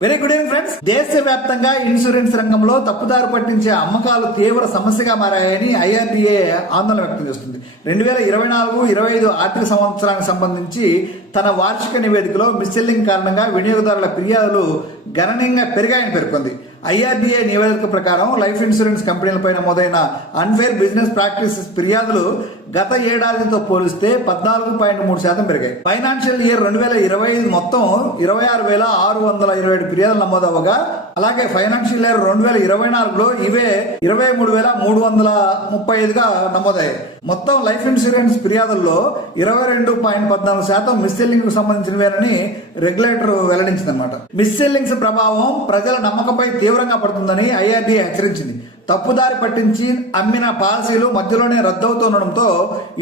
Very good evening friends దేశవ్యాప్తంగా insurance రంగంలో తప్పుదారు పట్టించే అమ్మకాలు తీవ్ర సమస్యగా మారాయని ఐఆర్డీఏ ఆందోళన వ్యక్తం చేస్తుంది. రెండు వేల ఇరవై నాలుగు ఇరవై ఐదు ఆర్థిక సంవత్సరానికి సంబంధించి తన వార్షిక నివేదికలో మిస్సెల్లింగ్ కారణంగా వినియోగదారుల ఫిర్యాదులు గణనీయంగా పెరిగాయని పేర్కొంది. ఐఆర్డీఏ నివేదిక ప్రకారం లైఫ్ ఇన్సూరెన్స్ కంపెనీలపై నమోదైన అన్ఫేర్ బిజినెస్ ప్రాక్టీసెస్ ఫిర్యాదులు గత ఏడాదితో పోలిస్తే పద్నాలుగు పాయింట్ మూడు శాతం పెరిగాయి. ఫైనాన్షియల్ ఇయర్ రెండు వేల ఇరవై ఐదు మొత్తం ఇరవై ఆరు వేల ఆరు వందల ఇరవై ఏడు ఫిర్యాదులు నమోదవగా అలాగే ఫైనాన్షియల్ ఇయర్ రెండు వేల ఇరవై నాలుగులో ఇవే ఇరవై మూడు వేల మూడు వందల ముప్పై ఐదుగా నమోదయ్యాయి. మొత్తం లైఫ్ ఇన్సూరెన్స్ ఫిర్యాదుల్లో ఇరవై రెండు పాయింట్ పద్నాలుగు శాతం మిస్సెల్లింగ్కు సంబంధించినవేనని రెగ్యులేటర్ వెల్లడించిందన్నమాట. మిస్సెల్లింగ్స్ ప్రభావం ప్రజల నమ్మకంపై తీవ్రంగా పడుతుందని ఐఆర్డీఏ హెచ్చరించింది. తప్పుదారి పట్టించి అమ్మిన పాలసీలు మధ్యలోనే రద్దవుతుండడంతో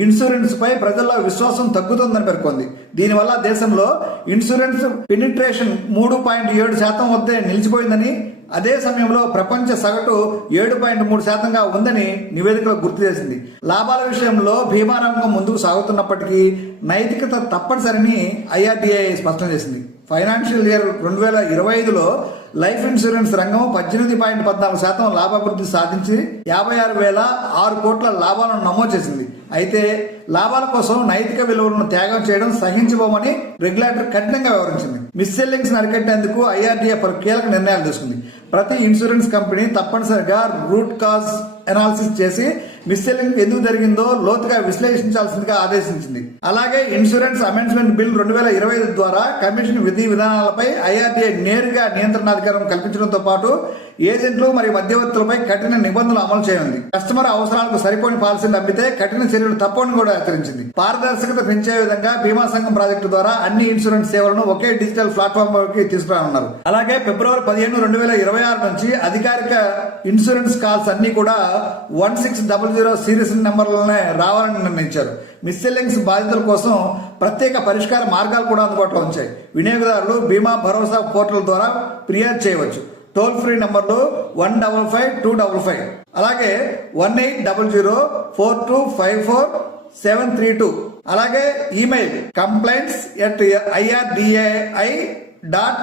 ఇన్సూరెన్స్ పై ప్రజల్లో విశ్వాసం తగ్గుతుందని పేర్కొంది. దీనివల్ల దేశంలో ఇన్సూరెన్స్ పెనిట్రేషన్ మూడు పాయింట్ ఏడు శాతం వద్దే నిలిచిపోయిందని అదే సమయంలో ప్రపంచ సగటు ఏడు పాయింట్ మూడు శాతంగా ఉందని నివేదికలో గుర్తు చేసింది. లాభాల విషయంలో భీమా రంగం ముందుకు సాగుతున్నప్పటికీ నైతికత తప్పనిసరిని ఐఆర్డీఐ స్పష్టం చేసింది. ఫైనాన్షియల్ ఇయర్ రెండు వేల ఇరవై ఐదులో లైఫ్ ఇన్సూరెన్స్ రంగం పద్దెనిమిది పాయింట్ పద్నాలుగు శాతం లాభాభివృద్ధి సాధించి యాభై ఆరు వేల ఆరు కోట్ల లాభాలను నమోదు చేసింది. అయితే లాభాల కోసం నైతిక విలువలను త్యాగం చేయడం సహించబోమని రెగ్యులేటర్ కఠినంగా వివరించింది. మిస్సెల్లింగ్స్ అరికట్టేందుకు ఐఆర్డీఏ పలు కీలక నిర్ణయాలు తీసుకుంది. ప్రతి ఇన్సూరెన్స్ కంపెనీ తప్పనిసరిగా రూట్ కాజ్ అనాలిసిస్ చేసి మిస్సెల్లింగ్ ఎందుకు జరిగిందో లోతుగా విశ్లేషించాల్సిందిగా ఆదేశించింది. అలాగే ఇన్సూరెన్స్ అమెండ్మెంట్ బిల్ రెండు వేల ఇరవై ఐదు ద్వారా కమిషన్ విధి విధానాలపై ఐఆర్టీఐ నేరుగా నియంత్రణాధికారం కల్పించడంతో పాటు ఏజెంట్లు మరియు మధ్యవర్తులపై కఠిన నిబంధనలు అమలు చేయనుంది. కస్టమర్ అవసరాలకు సరిపోని పాలసీలు అమ్మితే కఠిన చర్యలు తప్పని కూడా హెచ్చరించింది. పారదర్శకత పెంచే విధంగా బీమా సంఘం ప్రాజెక్టు ద్వారా అన్ని ఇన్సూరెన్స్ సేవలను ఒకే డిజిటల్ ప్లాట్ఫామ్కి తీసుకురానున్నారు. అలాగే ఫిబ్రవరి పదిహేను రెండు వేల ఇరవై ఆరు నుంచి అధికారిక ఇన్సూరెన్స్ కాల్స్ అన్ని కూడా one six double zero series నెంబర్లనే రావాలని నిర్ణయించారు. మిస్సెల్లింగ్స్ బాధితుల కోసం ప్రత్యేక పరిష్కార మార్గాలు కూడా అందుబాటులో ఉంచాయి. వినియోగదారులు బీమా భరోసా పోర్టల్ ద్వారా ఫిర్యాదు చేయవచ్చు. టోల్ ఫ్రీ నెంబర్లు one double five two double five అలాగే one eight double zero four two five four seven three two అలాగే email complaints at IRDAI dot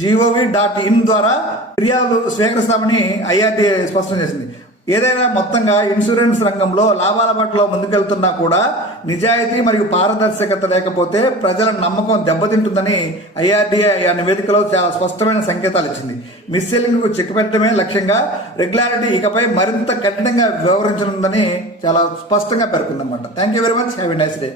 G O V dot in ద్వారా ఫిర్యాదులు స్వీకరిస్తామని ఐఆర్డీఏ స్పష్టం చేసింది. ఏదైనా మొత్తంగా ఇన్సూరెన్స్ రంగంలో లాభాల బాటలో ముందుకెళ్తున్నా కూడా నిజాయితీ మరియు పారదర్శకత లేకపోతే ప్రజల నమ్మకం దెబ్బతింటుందని ఐఆర్డీఏ ఆ నివేదికలో చాలా స్పష్టమైన సంకేతాలు ఇచ్చింది. మిస్సెల్లింగ్కు చెక్ పెట్టడమే లక్ష్యంగా రెగ్యులారిటీ ఇకపై మరింత కఠినంగా వివరించనుందని చాలా స్పష్టంగా పేర్కొందన్నమాట. Thank you very much have a nice day